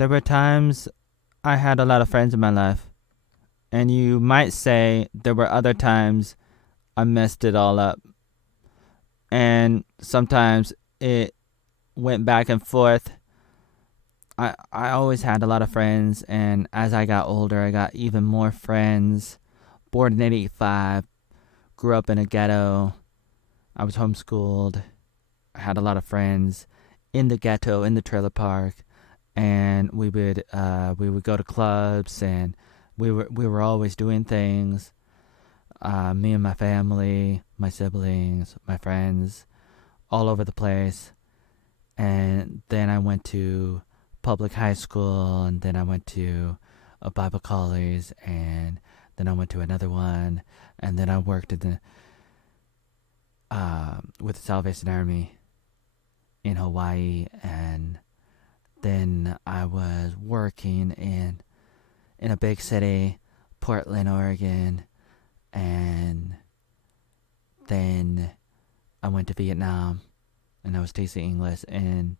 There were times I had a lot of friends in my life, and you might say there were other times I messed it all up. And sometimes it went back and forth. I always had a lot of friends, and as I got older, I got even more friends. Born in '85, grew up in a ghetto. I was homeschooled. I had a lot of friends in the ghetto, in the trailer park, and we would go to clubs, and we were always doing things. Me and my family, my siblings, my friends, all over the place. And then I went to public high school, and then I went to a Bible college, and then I went to another one, and then I worked in the with the Salvation Army in Hawaii, and then I was working in a big city, Portland, Oregon, and then I went to Vietnam, and I was teaching English, and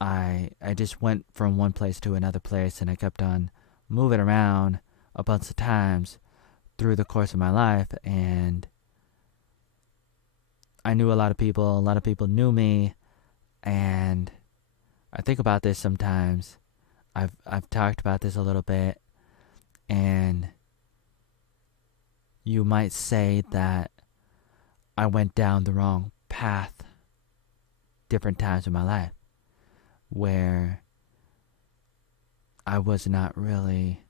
I just went from one place to another place, and I kept on moving around a bunch of times through the course of my life, and I knew a lot of people. A lot of people knew me, and I think about this sometimes. I've talked about this a little bit, and you might say that I went down the wrong path different times in my life where I was not really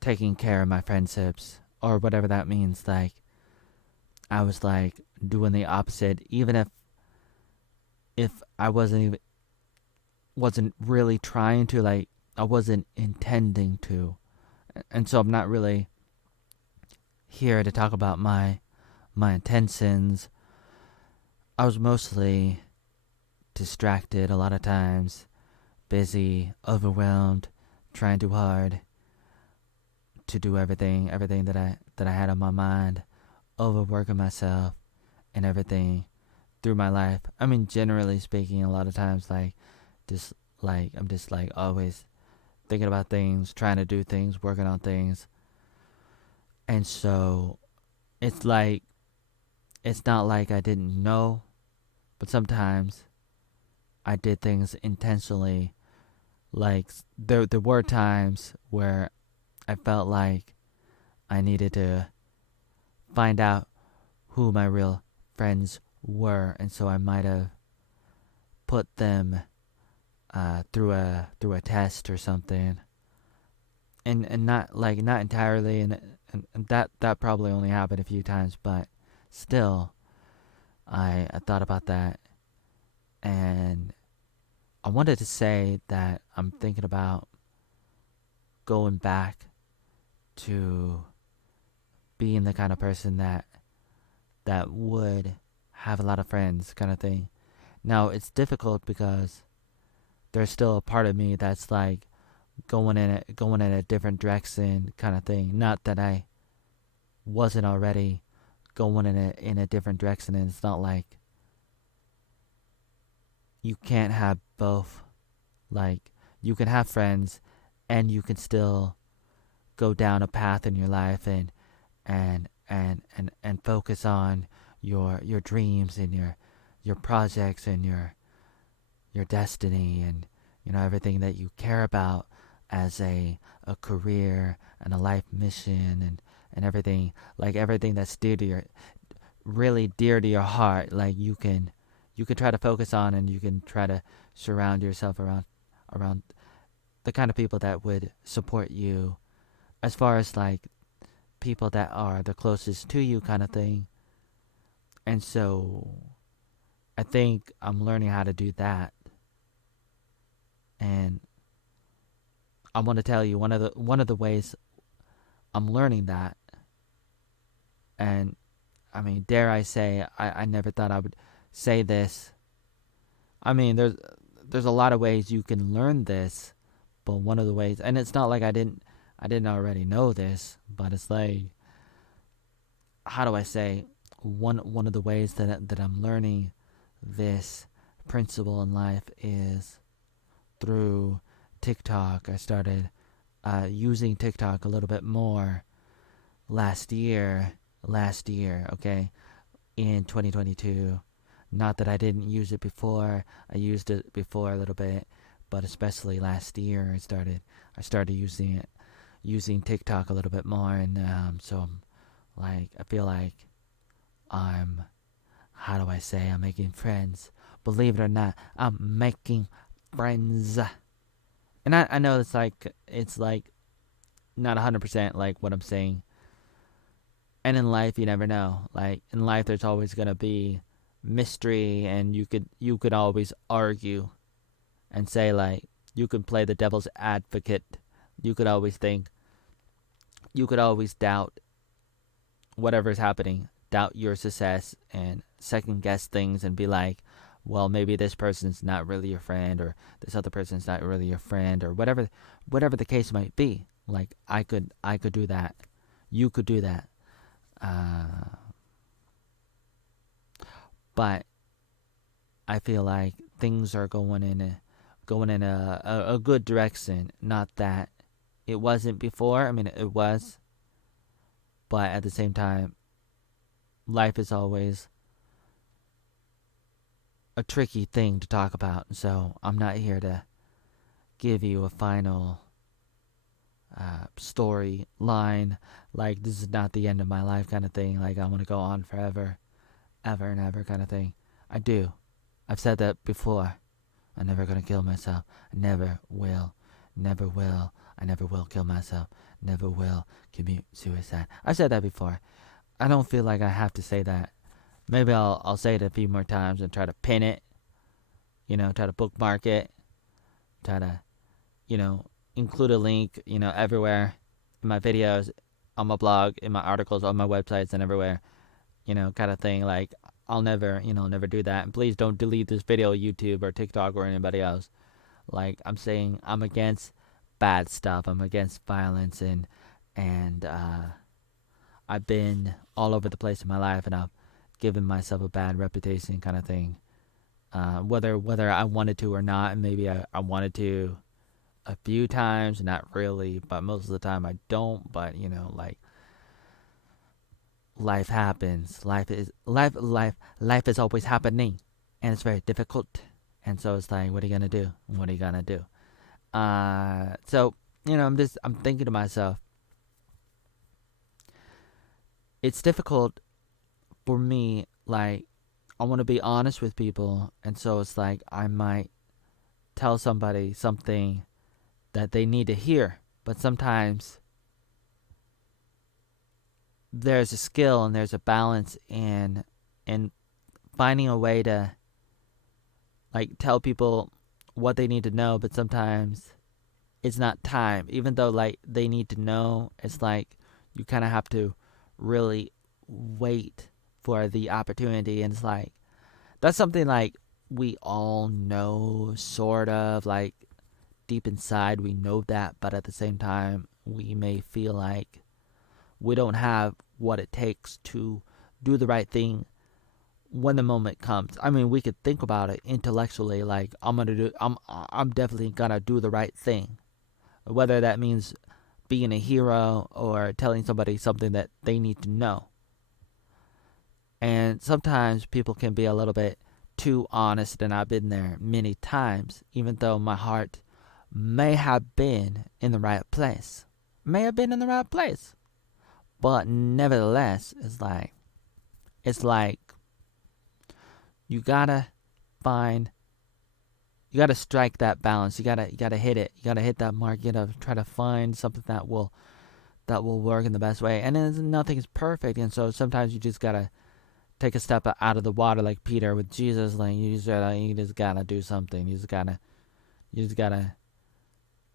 taking care of my friendships or whatever that means. Like, I was like doing the opposite, even if I wasn't really trying to, like, I wasn't intending to. And so I'm not really here to talk about my intentions. I was mostly distracted a lot of times, busy, overwhelmed, trying too hard to do everything that I had on my mind, overworking myself and everything through my life. I mean, generally speaking, a lot of times, like, just I'm just like always thinking about things, trying to do things, working on things. And so it's like, it's not like I didn't know, but sometimes I did things intentionally. Like, there were times where I felt like I needed to find out who my real friends were, and so I might have put them through a test or something, and not entirely, and that probably only happened a few times, but still, I thought about that, and I wanted to say that I'm thinking about going back to being the kind of person that would have a lot of friends, kind of thing. Now it's difficult because there's still a part of me that's like going in a different direction, kind of thing. Not that I wasn't already going in a different direction, and it's not like you can't have both. Like, you can have friends, and you can still go down a path in your life, and focus on your dreams and your projects and your destiny, and everything that you care about as a career and a life mission, and everything, like everything that's dear to your really dear to your heart. Like, you can try to focus on, and you can try to surround yourself around the kind of people that would support you, as far as like people that are the closest to you, kind of thing. And so I think I'm learning how to do that. And I want to tell you one of the ways I'm learning that. And I mean, dare I say, I never thought I would say this. I mean, there's a lot of ways you can learn this, but one of the ways, and it's not like I didn't already know this, but it's like, how do I say, one of the ways that I'm learning this principle in life is through TikTok. I started using TikTok a little bit more last year, okay, in 2022. Not that I didn't use it before. I used it before a little bit, but especially last year I started using TikTok a little bit more, and so like I feel like I'm how do I say I'm making friends. Believe it or not, I'm making friends. And I know it's like not 100% like what I'm saying. And in life you never know. Like in life there's always going to be mystery, and you could always argue and say like you could play the devil's advocate. You could always think, you could always doubt whatever's happening, doubt your success, and second guess things and be like, well, maybe this person's not really your friend, or this other person's not really your friend, or whatever the case might be. Like I could do that. You could do that. But I feel like things are going in a good direction. Not that it wasn't before. I mean, it was, but at the same time, life is always a tricky thing to talk about. So I'm not here to give you a final story line. Like this is not the end of my life kind of thing. Like I want to go on forever, ever and ever kind of thing. I do. I've said that before. I'm never gonna kill myself. I never will. Never will. I never will kill myself. Never will commit suicide. I've said that before. I don't feel like I have to say that. Maybe I'll say it a few more times and try to pin it. Try to bookmark it. Try to, include a link, everywhere in my videos, on my blog, in my articles, on my websites, and everywhere. Kind of thing. Like I'll never do that. And please don't delete this video, YouTube or TikTok or anybody else. Like I'm saying, I'm against bad stuff. I'm against violence, and I've been all over the place in my life, and I've given myself a bad reputation, kind of thing. Whether I wanted to or not, and maybe I wanted to a few times, not really, but most of the time I don't. But like life happens. Life is always happening, and it's very difficult. And so it's like, what are you gonna do? What are you gonna do? So I'm thinking to myself, it's difficult for me. Like I want to be honest with people, and so it's like I might tell somebody something that they need to hear, but sometimes there's a skill and there's a balance in finding a way to like tell people what they need to know, but sometimes it's not time. Even though like they need to know, it's like you kind of have to really wait for the opportunity, and it's like that's something like we all know, sort of like deep inside we know that, but at the same time we may feel like we don't have what it takes to do the right thing when the moment comes. I mean, we could think about it intellectually, like I'm definitely gonna do the right thing, whether that means being a hero or telling somebody something that they need to know. And sometimes people can be a little bit too honest, and I've been there many times, even though my heart may have been in the right place. But nevertheless, it's like you gotta find, you gotta strike that balance. You gotta hit it. You gotta hit that mark. You gotta try to find something that will work in the best way. And then nothing's perfect, and so sometimes you just gotta take a step out of the water, like Peter with Jesus. Like you just gotta do something. You just gotta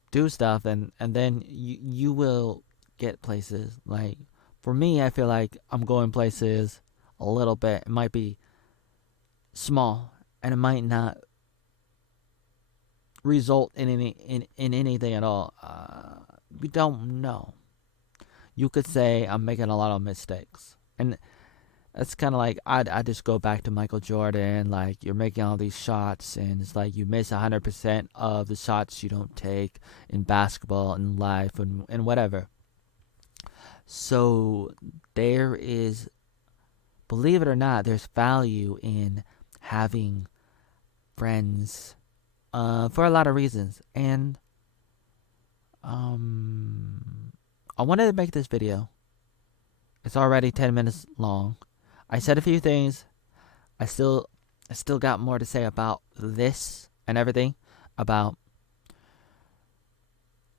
do stuff, and then you will get places. Like for me, I feel like I'm going places a little bit. It might be small, and it might not result in anything at all. We don't know. You could say I'm making a lot of mistakes, and it's kind of like I just go back to Michael Jordan. Like, you're making all these shots, and it's like you miss 100% of the shots you don't take in basketball, in life, and whatever. So there is, believe it or not, there's value in having friends, for a lot of reasons. And I wanted to make this video. It's already 10 minutes long. I said a few things. I still got more to say about this and everything, about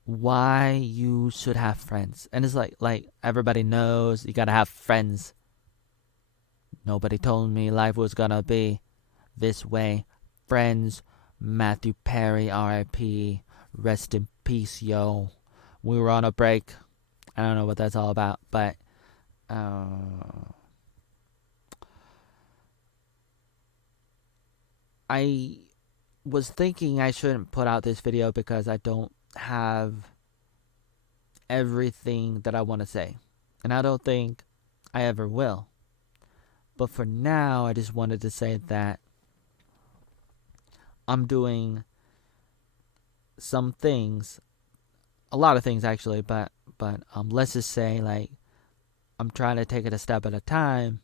why you should have friends. And it's like everybody knows you gotta have friends. Nobody told me life was gonna be this way. Friends, Matthew Perry, R.I.P. Rest in peace, yo. We were on a break. I don't know what that's all about, but I was thinking I shouldn't put out this video because I don't have everything that I want to say. And I don't think I ever will. But for now, I just wanted to say that I'm doing some things, a lot of things actually, but let's just say, like, I'm trying to take it a step at a time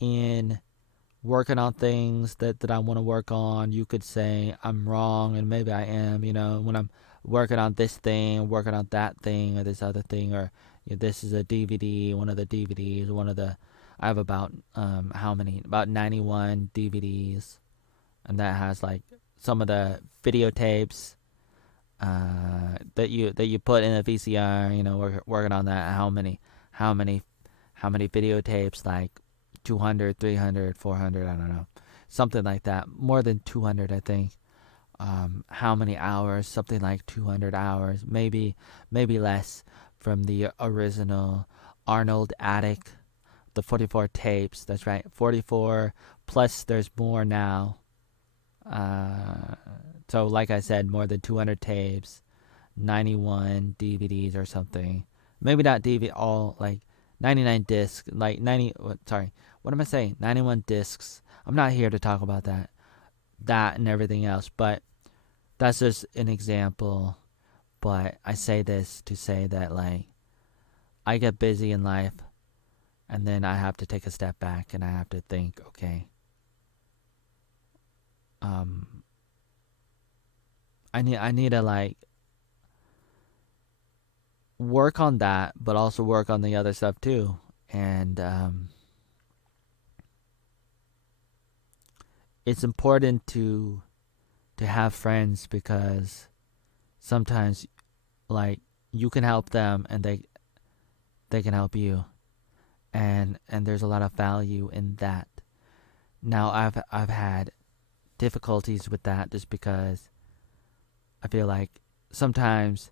in working on things that I want to work on. You could say I'm wrong, and maybe I am, when I'm working on this thing, working on that thing, or this other thing, or this is a DVD, one of the DVDs, I have about, how many? About 91 DVDs, and that has, like, some of the videotapes that you put in a VCR, working on that. How many videotapes, like 200, 300, 400, I don't know. Something like that. More than 200, I think. How many hours? Something like 200 hours, maybe less, from the original Arnold Attic, the 44 tapes. That's right, 44, plus there's more now. So like I said, more than 200 tapes, 91 DVDs or something. Maybe not DVD, all, like 99 discs, like 90, sorry, what am I saying? 91 discs. I'm not here to talk about that and everything else, but that's just an example. But I say this to say that, like, I get busy in life, and then I have to take a step back and I have to think, okay, I need to, like, work on that, but also work on the other stuff too. And it's important to have friends, because sometimes, like, you can help them and they can help you, and there's a lot of value in that. Now I've had difficulties with that, just because I feel like sometimes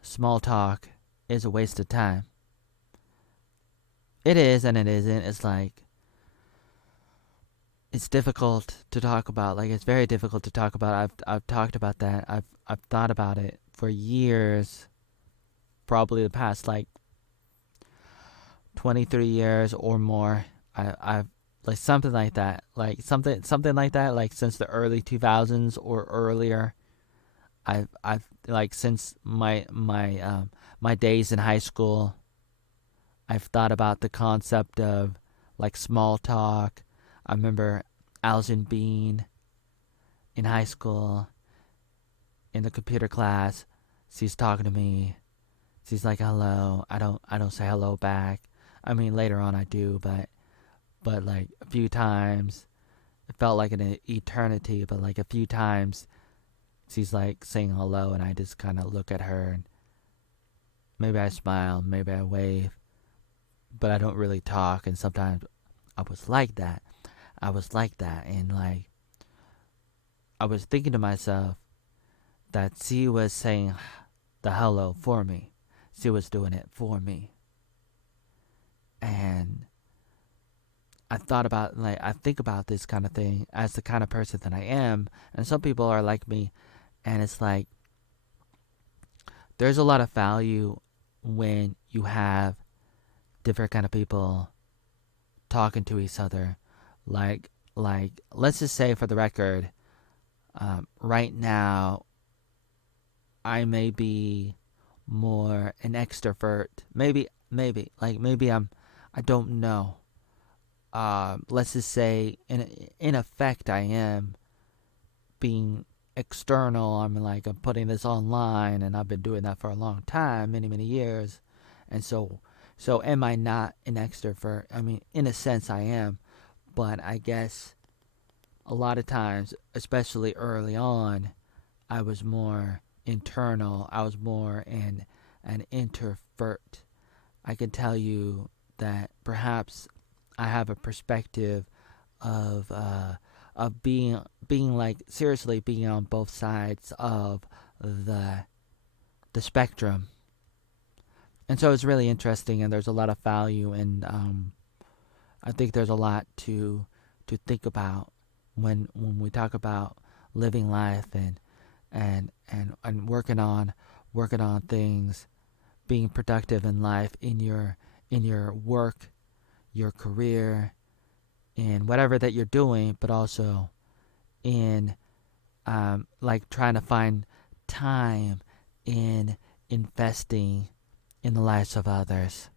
small talk is a waste of time. It is and it isn't. It's like, it's difficult to talk about. Like, it's very difficult to talk about. I've talked about that. I've thought about it for years, probably the past, like, 23 years or more. I've like something like that. Like something like that, like since the early 2000s or earlier. I've like, since my days in high school, I've thought about the concept of, like, small talk. I remember Alison Bean in high school, in the computer class. She's talking to me. She's like, hello. I don't say hello back. I mean, later on I do, but like a few times, it felt like an eternity. But like a few times, she's like saying hello, and I just kind of look at her, and maybe I smile, maybe I wave, but I don't really talk. And sometimes I was like that. And, like, I was thinking to myself that she was saying the hello for me. She was doing it for me. And I thought about, like, I think about this kind of thing as the kind of person that I am. And some people are like me. And it's like, there's a lot of value when you have different kind of people talking to each other. Like let's just say for the record, right now I may be more an extrovert. Maybe I don't know. Let's just say in effect I am being external. I'm putting this online, and I've been doing that for a long time, many years, and so am I not an extrovert? I mean, in a sense, I am, but I guess a lot of times, especially early on, I was more internal. I was more an introvert. I can tell you that perhaps I have a perspective of being like seriously being on both sides of the the spectrum, and so it's really interesting. And there's a lot of value, and I think there's a lot to think about when we talk about living life and working on things, being productive in life, in your work, your career, in whatever that you're doing, but also in like trying to find time in investing in the lives of others.